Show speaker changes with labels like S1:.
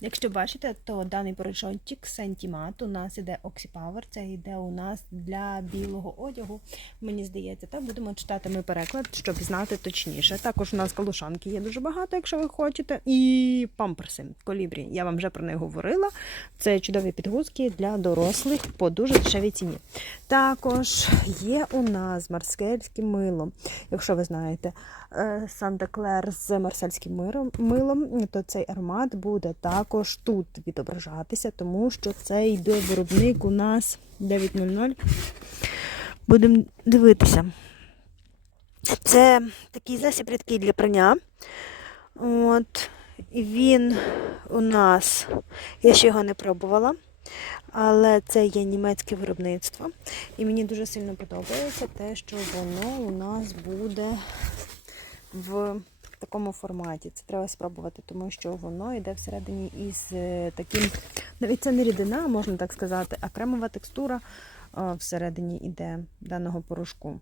S1: Якщо бачите, то даний порошочок Сентімат у нас іде Oxypower, це йде у нас для білого одягу. Мені здається, так будемо читати ми переклад, щоб знати точніше. Також у нас калушанки є дуже багато, якщо ви хочете. І памперси колібрі. Я вам вже про них говорила. Це чудові підгузки для дорослих по дуже дешевій ціні. Також є у нас марсельське мило. Якщо ви знаєте Санта Клер з марсельським миром- милом, то цей аромат буде також тут відображатися, тому що це йде виробник у нас 9.00. Будемо дивитися. Це такий засіб рідкий для прання. От. Він у нас, я ще його не пробувала, але це є німецьке виробництво. І мені дуже сильно подобається те, що воно у нас буде в такому форматі. Це треба спробувати, тому що воно йде всередині із е, таким, навіть це не рідина, можна так сказати, а кремова текстура всередині йде даного порошку.